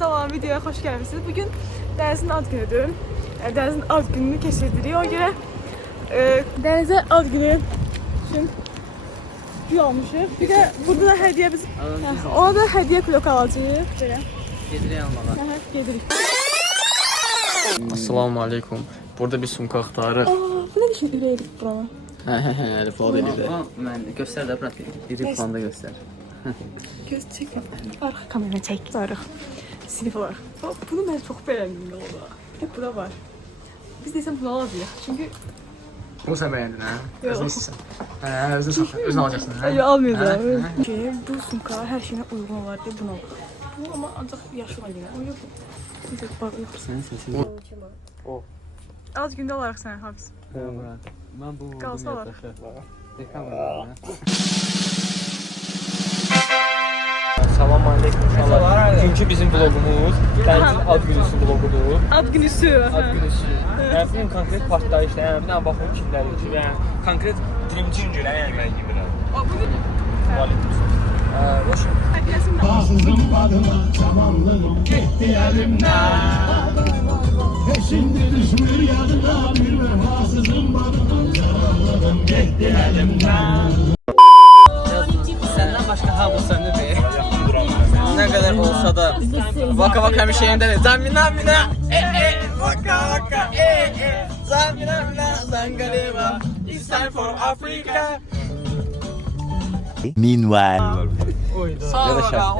salam, videoya xoş gəlmişsiniz. Bugün Dənizin ad günüdür. Dənizin ad gününü keçirdirik. O görə Dənizə ad günü üçün gül almışıq. Bir də burada da hədiyyə biz... Ona da hədiyyə klok alacağıq. Belə. Gedirik almağa. Gedirik. Assalamu alaikum. Burada bir sumka axtarırıq. Bu nə üçün ürəylik buranı? Hə, plan edir. Mən göstər də bırak. İri planda göstər. Göz çəkin. Arxa kamera çək. Sarıq. Sinif olaraq. Bunu mən çox bəyəndim oldu. Bir də bura var. Biz desəm bunu alacağıq. Çünki... Bunu sən bəyəndin, hə? Yox. Özün istəsən. Hə, özün saxla, özün alacaqsın, hə? Yox, almayacağım. Çünki bu sumka hər şeyinə uyğun olar deyə bunu aldım. Bu amma ancaq yaşlı var yenə. O yox. Biz də bağlıyıq. Sənin səsin. O. Az gündə olaraq sən Hafiz. Mən bu Qalsa olar. Salam aleykum. Bugünkü bizim vlogumuz Dənizin ad günüsü vlogudur. Ad günüsü. Ad günüsü. Yəni bugün konkret partlayışlar, yəni bir dənə baxım kimlər üçün. Yəni konkret dirimci günə yəni mən yemirəm. O bugün Boş. Bağsızım badıma zamanlım gitti elimden. Peşinde düşmür yadına bir vefasızım badıma zamanlım gitti elimden. Səndən başqa hamı sənədir. Nə qədər olsa da vaka vaka bir şeyindədir. Zamina mina vaka vaka zamina mina zangaleva it's time for Africa. Meanwhile.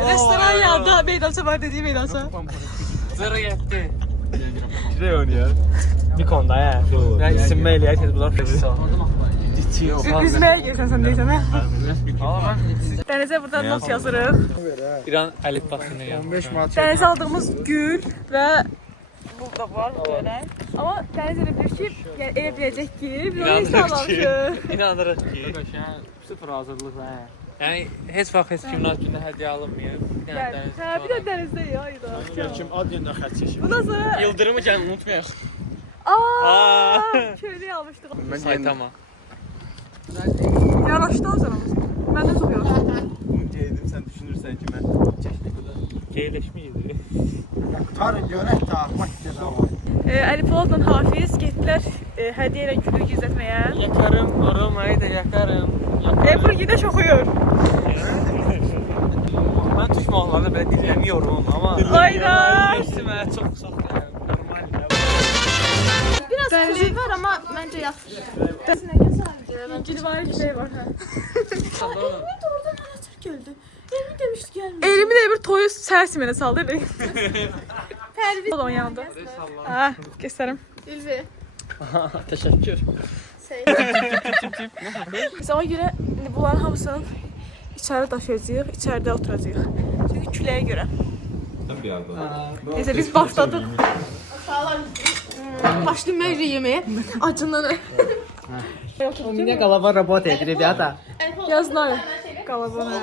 restoran yanında meydança var dediği meydança. Zırı yetti. Şey oynuyor. Bir konuda ya. Ben isinmə eləyək tez bunlar fırsa. Üzməyə girsən sən deyirsən, hə? Dənizə buradan not yazırıq. İran əlifbasını ya. 15 manat. Dənizə aldığımız gül və burada var böyle. Amma Dəniz elə bilir ki, yəni elə biləcək ki, biz onu heç almamışıq. İnanırıq ki. Sıfır hazırlıq ha. Yəni heç vaxt heç kimin ad gününə hədiyyə alınmayıb. Bir dənə dəniz. Hə, bir də dənizdə ya, ayda. Kim ad gününə xərc çəkib. Bundan sonra... Yıldırımı gəlin unutmayaq. Köylüyü almışdıq. Saytama. Yaraşdı o zaman. Mən də çox yaraşdım. Geydim sen düşünürsen ki ben Geyləşməyidi. Tarın görək də axmaq gedə. Ali Poladla Hafiz getdilər hədiyyə ilə gülü gizlətməyə. Yakarım, aromayı da yakarım. Ebru gidə oxuyur. Mən türk mahnılarını belə dinləmiyorum ama Ayda. hepsi mənə çox normal. Biraz kuzey var ama bence yaxşı. İncili var, bir şey var. Elimi de oradan anahtar geldi. Elimi demişti gelmedi. Elimi də bir toyu sərsimənə saldı. Pərviz. O da onun yanında. Ha, göstərim. Ülvi. Təşəkkür. Biz ona görə indi bunların hamısını içəri daşıyacağıq, içəridə oturacağıq. Çünki küləyə görə. Neyse biz başladıq. Başlayayım yemeğe. Acından. У меня голова работает, ребята. Yazlar. Qalabana.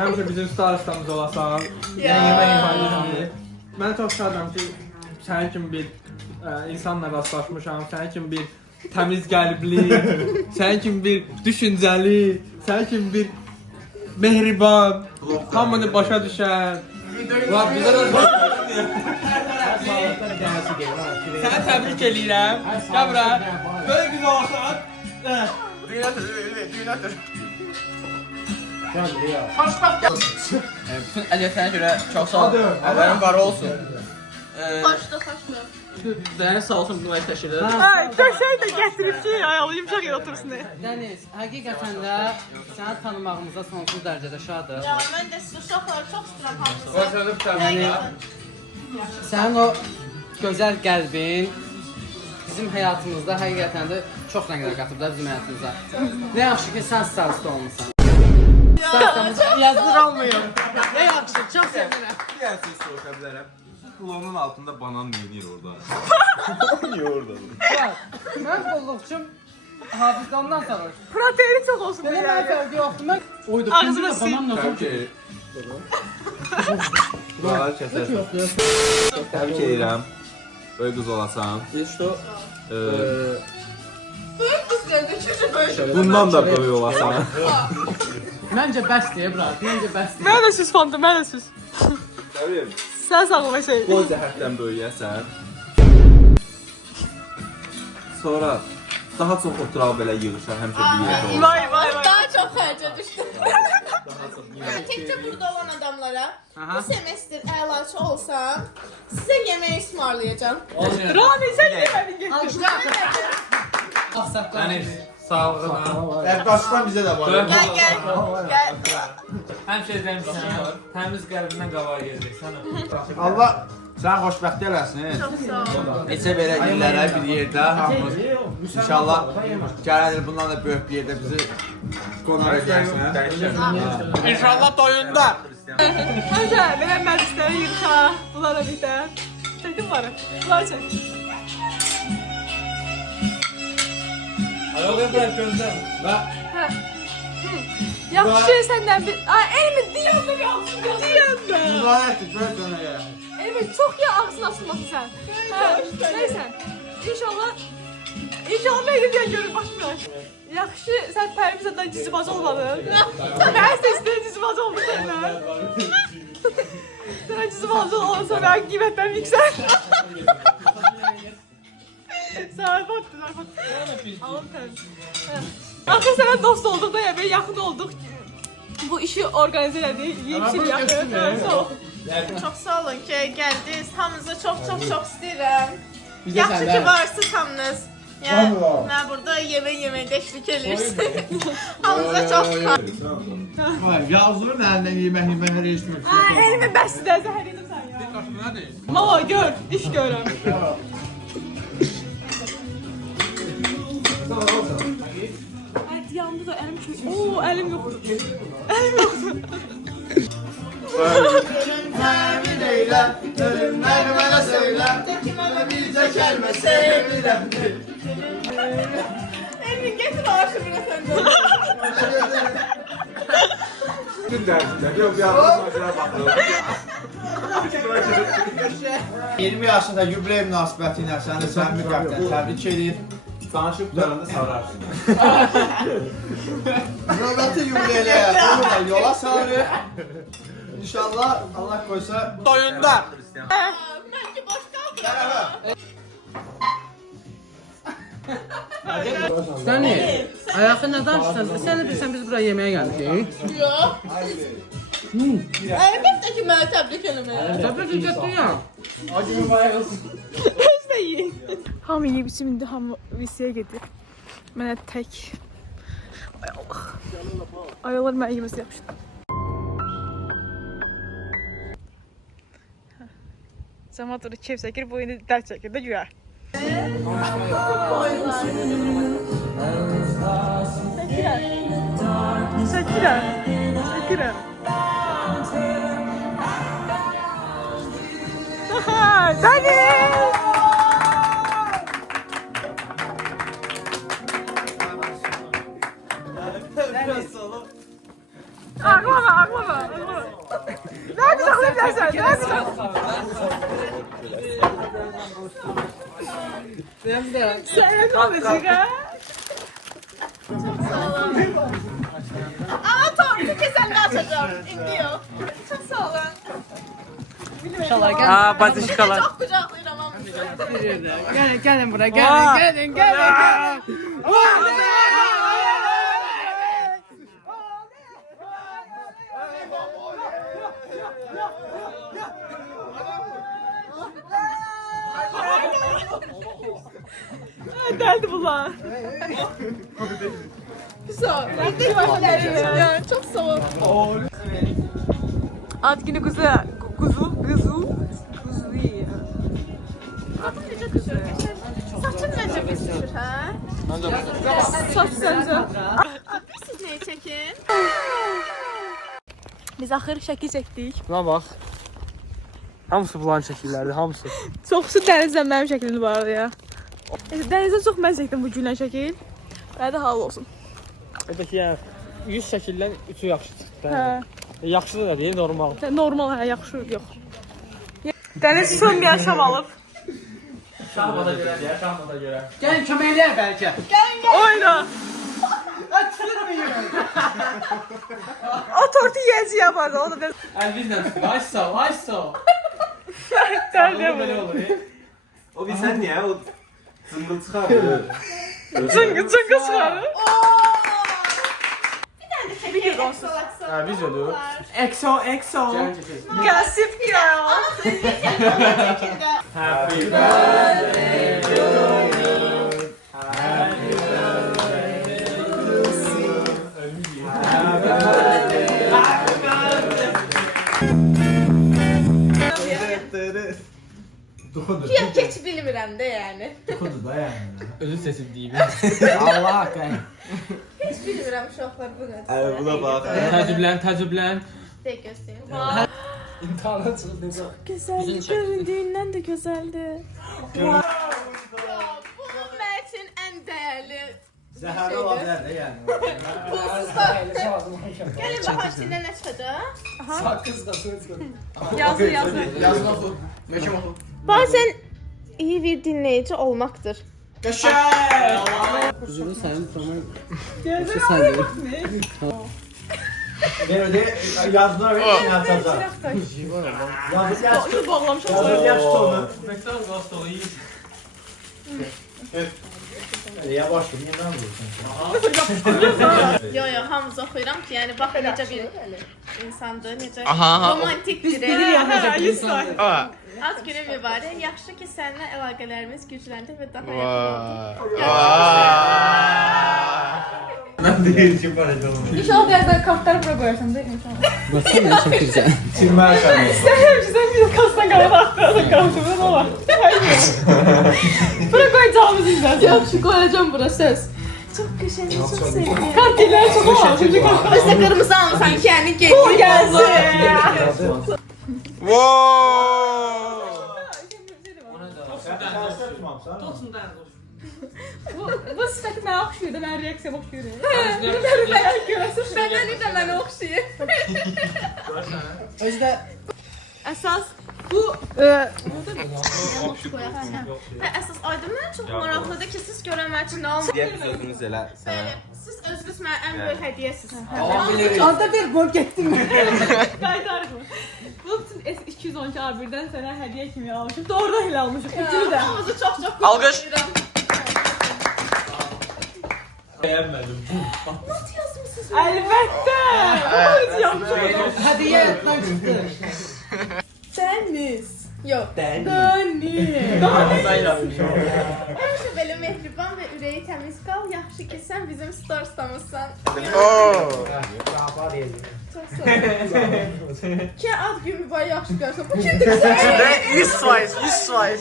Həmişə bizim starstamız olasan, yemək ifadəsini. Mən çox şadam ki, sənin kimi bir insanla rastlaşmışam, sənin kimi bir təmiz qəlbli, sənin kimi bir düşüncəli, sənin kimi bir mehriban, hamını başa düşən. Var, bizə də səni təbrik edirəm. Gəl bura. Böyle güzel olsan. Bütün əliyyətlərə görə çox sağ ol. Haberin var olsun. Dəniz sağ olsun bu təşkilə. Ay, döşək də gətirib ki, ayalı yumşaq yer otursun deyə. Dəniz, həqiqətən də səni tanımağımıza sonsuz dərəcədə şadıq. Ya ben de siz uşaqları çok istiyorum. Yəni, sənin o gözəl qəlbin bizim həyatımızda həqiqətən də çox rənglər qatıb da bizim həyatımıza. Nə yaxşı ki, sən starista olmuşsan. Starstamız yazdır olmuyor. Ne yaxşı, çok sevinirəm. Bir şey soruşa bilərəm. Klonun altında banan neynir orada? Niye orada? Mən qulluqçum Hafizdə ondan soruş. Proteini çox olsun Belə deyə. mən fərqi yoxdur. Mən oydu. Ağzına sil. Təbii ki. Buralar kəsərsən. Təbii ki edirəm. Böyle qız olasan. İşte Bundan da böyle olasan. Məncə bəs deyə bura. Məncə bəs deyə. Mən də süs fandım, mən də süs. Tabii. Sən sağlamaysan. Qoy zəhərdən böyüyəsən. Sonra daha çox oturaq belə yığışar həmişə bir yerdə olur. Vay vay vay. Daha çok xərcə düşdü. Təkcə burada olan adamlara bu semestr əlaçı olsam, sizə yemək ısmarlayacağım. Rami sən demədin ki. Dəniz, sağlığına. Qaçdan bizə də var. Gəl. Həmişə demişsən, təmiz qəlbindən qabağa gedəcəksən. Allah sən xoşbəxt eləsin. Çox sağ ol. Neçə belə günlərə bir yerdə hamımız inşallah gəlir bundan da böyük bir yerdə bizi qonaq edərsən. İnşallah toyunda. Həmişə belə məclislərə yığışaq. Bunlarla birlikdə. Çəkin var. Bunları çək. Ayol qədər gözləm. Yaxşı səndən bir... Ay, elmi deyəndə bir ağzını deyəndə. Mübarəkdir, böyük dönəyə. Elmi çox ya ağzını açılmasın sən. Neysən. İnşallah mən deyən görür başmıyor. Yaxşı sən Pərvizədən cizibacı olmadın. Mən səsdən cizibacı oldu səndən. Sən cizibacı olsa mən qiymətdən yüksək. Zarfatdır. Alın Pərviz. Axı sənə dost olduq da ya, belə yaxın olduq. Bu işi organize elədik. Yekşil yaxın. Sağ ol. Çox sağ olun ki, gəldiniz. Hamınızı çox istəyirəm. Biz də Yaxşı ki səndən. varsınız hamınız. Yəni, mən burada yemək-yeməkdə eşlik edirsiniz. Hamınıza çox sağ olun. Yazılır əlindən yemək hər işimiz. Elmi bəsdir, zəhər yedim sən ya. Mama gör, iş görürəm. Ay, yandı da əlim köy. Oo, əlim yoxdur. Əlim yoxdur. Emin eyle, ölümler bana söyle. Tekimele birce kelime sevilem. Elvin getir ağaçı biraz önce. Bütün dersinden yok bir arkadaşlara bakalım. 20 yaşında yubiley münasibəti ilə səni səmimi qəlbdən təbrik edir. Danışıb qurtaranda sararsın. Növbəti yubileyliyə onu da yola salırıq. İnşallah Allah koysa Toyunda. Belki boş kalmıyor. Səni, ayaqı nə danışsan? Sən də bilirsən biz buraya yeməyə gəlmişik. Yok. Elbette ki beni tebrik eləməyə. Təbrik edirəm ya. Öz də yiyin. Hamı yeyib içimində, hamı visiyə gedir. Mənə tək. Ay Allah. Ayollar mənə yeməsi yapışdı. Cəmat orada keyf çəkir, bu indi dərd çəkir də güya. Çəkirəm. Daniel! Ağlama. Nerede saklayacağım sen? Nerede Sen ne olacak ha? Ama tortu kesenle açacağım. İndiyor. Çok sağ olun. İnşallah gəl. Ha, batışkalar. Çok kucaklayacağım ama. Gəlin bura, gəlin. Derdi bunlar. Güzel. Ben de yani çok sağ olun. Ad günü kuzu iyi. Adım necə düşür? Saçım necə düşür, hə? Saç sence. Bir siz neyi çəkin? Biz axır şəkil çəkdik. Buna bax. Hamısı bulan şəkillərdir, hamısı. Çoxsu dənizdən mənim şəklimdir bu arada ya. Dənizdən çox mən çəkdim bu gülən şəkil. Mənə də hal olsun. Oradakı yəni 100 şəkildən 3-ü yaxşı çıxdı. Hə. Yaxşı da deyil, normal. Normal hə, yaxşı yox. Dəniz son bir yaşam alıb. Şahmada görə. Gəlin kömək eləyək bəlkə. Oyna. O tortu yiyəcəyəm arada. O da biraz... Əlbizlə tut. Ay sağ ol. Əlbəttə Böyle bu. olur. O bir sen niye? O zıngıl çıkardı. Cıngı çıxarır. Bir dənə də çəkək. Ha, biz ölür. EXO, EXO. Gossip Girl. Happy birthday to you. Happy Yox, heç bilmirəm də yəni. Özü sesi değil. Allah haqqı. Heç bilmirəm uşaqlar bu nədir. Buna bak. Təcrübələn. Dey göstərim. İmtihana çıxıb necə? Gözəldir, göründüyündən də gözəldir. Bu mənim üçün ən dəyərli Zəhərli ola bilər də yəni. pulsuz taxtı. Gəlin baxaq içində nə çıxacaq. Sakız da söz. Yazı. Yazın oxu. Möhkəm oxu. Bazen iyi bir dinleyici olmaktır. Üzülü sənin tamam. Gözəl Sən deyil. Ben öyle yazdılar ve içine atacağım. Yazdı yaş tut. bağlamışam. Yazdı yaş tut onu. Bekler gastoğu iyi. Yavaş dur. Niye ben vuruyorsun? Yo yo hamımız oxuyuram ki, yəni bax necə bir insandır, necə Aha. romantikdir. Ad günü mübarək. Yaxşı ki, səninlə əlaqələrimiz gücləndi və daha yaxın Ben değil ki para canım. İnşallah birazdan kartları bura koyarsan değil mi? Baksana mən çox güzel. Çirme aşağıya. Sen bir kastan kalan aktarda kartımız ama. Bura koyacağımız izlersin. Yok, şu koyacağım bura söz. Çok güzel, çok sevdim. Kart geliyor çok havalı. Çocuk kartlar. Özde kırmızı almışsan kendi Bu gelsin. Bu sifəti mənə oxşuyur da, mənim reaksiyam oxşuyur. Benden de bana oxşayır. Özdə Əsas bu Və əsas aydın mənə çox maraqlıdır ki, siz görənlər üçün nə olmalı? Diğer sözünüz elə sana. Bəli, siz özünüz mənə ən böyük hədiyyəsiz. Anda bir bol getdim. qaytarıq mı? Bu bütün S212 A1-dən sənə hədiyyə kimi almışım. Doğrudan elə almışım. Üçünü də. Hamınızı çox Alqış. qutlayıram. Beğenmedim. Not yazmışsınız. Əlbəttə. Evet yapmışım. Hədiyyə yaddan çıxdı. Dəniz. Yox. Dani. Həmişə belə mehriban və ürəyi təmiz qal. Yaxşı ki, sən bizim starstamızsan. Çox sağ ol. Ki ad günü var yaxşı görsən. Bu kimdir? 100%. 100%.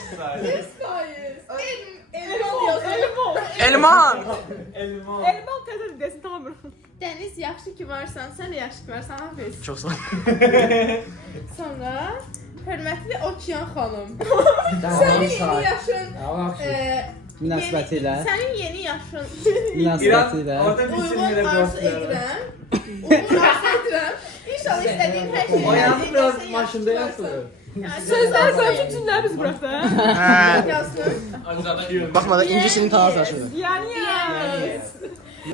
Elman yazır. Elman. Elman təzədir desin, tamam mı? Dəniz yaxşı ki varsan, sən də yaxşı ki varsan, Hafiz. Çok sağ ol. Sonra hörmətli Okean xanım. Sənin yeni yaşın Münasibətilə. Sənin yeni yaşın Münasibətilə. Orada uyğun bitirməylə arzu başlayalım. edirəm. Uyğun arzu edirəm. İnşallah istədiyin hər şeyi. O yalnız əldə biraz edərsən, maşında yaxşı yapılır. varsan. Yəni, Sözləri koyup cümlələri biz bırak da. yazsın. Bakmadan incisini tarzı aşırı. Yani ya.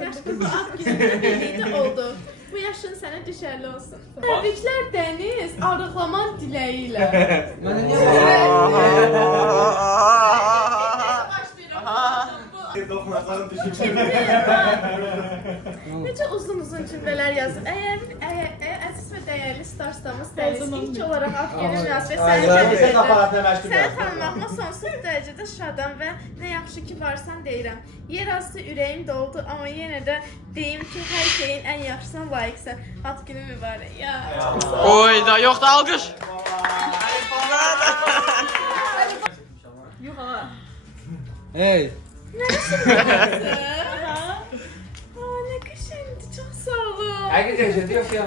Yaşlı bu ad günü birlikdə oldu. Bu yaşın sənə düşərli olsun. Təbriklər Dəniz, arıqlaman diləyi ilə. Mənə niyə Necə uzun cümlələr yazır. Əgər əziz və dəyərli starstamız Dəniz ilk olaraq ad günü münasibət səni təbrik edirəm. Səni tanımağıma sonsuz dərəcədə şadam və nə yaxşı ki varsan deyirəm. Yer astı ürəyim doldu, amma yenə də deyim ki, hər şeyin ən yaxşısına layiqsən. Ad günü mübarək. Ya. Oy da yok da alkış. Yok ha. Hey. Aa, nə qəşəngdir, çox sağ olun. Herkes yok ya.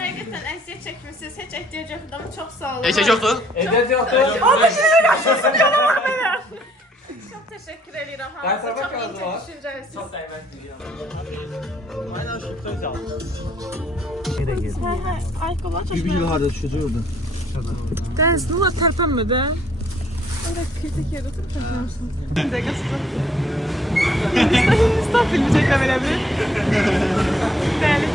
Həqiqətən əziyyət çəkmisiniz, heç ehtiyac yoxdur, amma çox sağ olun. yoktu. Evde yoktu. Çox təşəkkür edirəm Ben hamınıza, sabah çox kaldım incə ha. düşüncəlisiniz. Çok değmezdi ya. Hə, ayaqqabılar çox Harada düşəcək orada. Dəniz, ne var tərpənmə də. Orada kirtek yerdə oturup tərpənmişsin. Bir dəqiqə sıra. Hindistan filmi çəkirəm elə bir. Bəli.